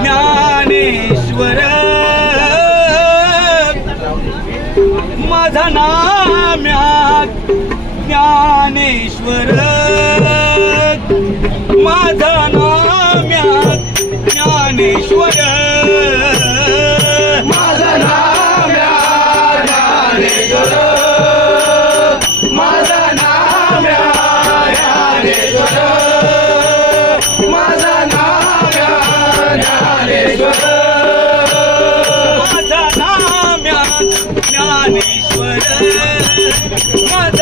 ज्ञानेश्वर माझा नाम्यात ज्ञानेश्वर माझा नाम्यात ज्ञानेश्वर माझा नाम्यात ज्ञानेश्वर माझा नाम्यात ज्ञानेश्वर माझा नाम्यात ज्ञानेश्वर माझा नाम्यात ज्ञानेश्वर माझा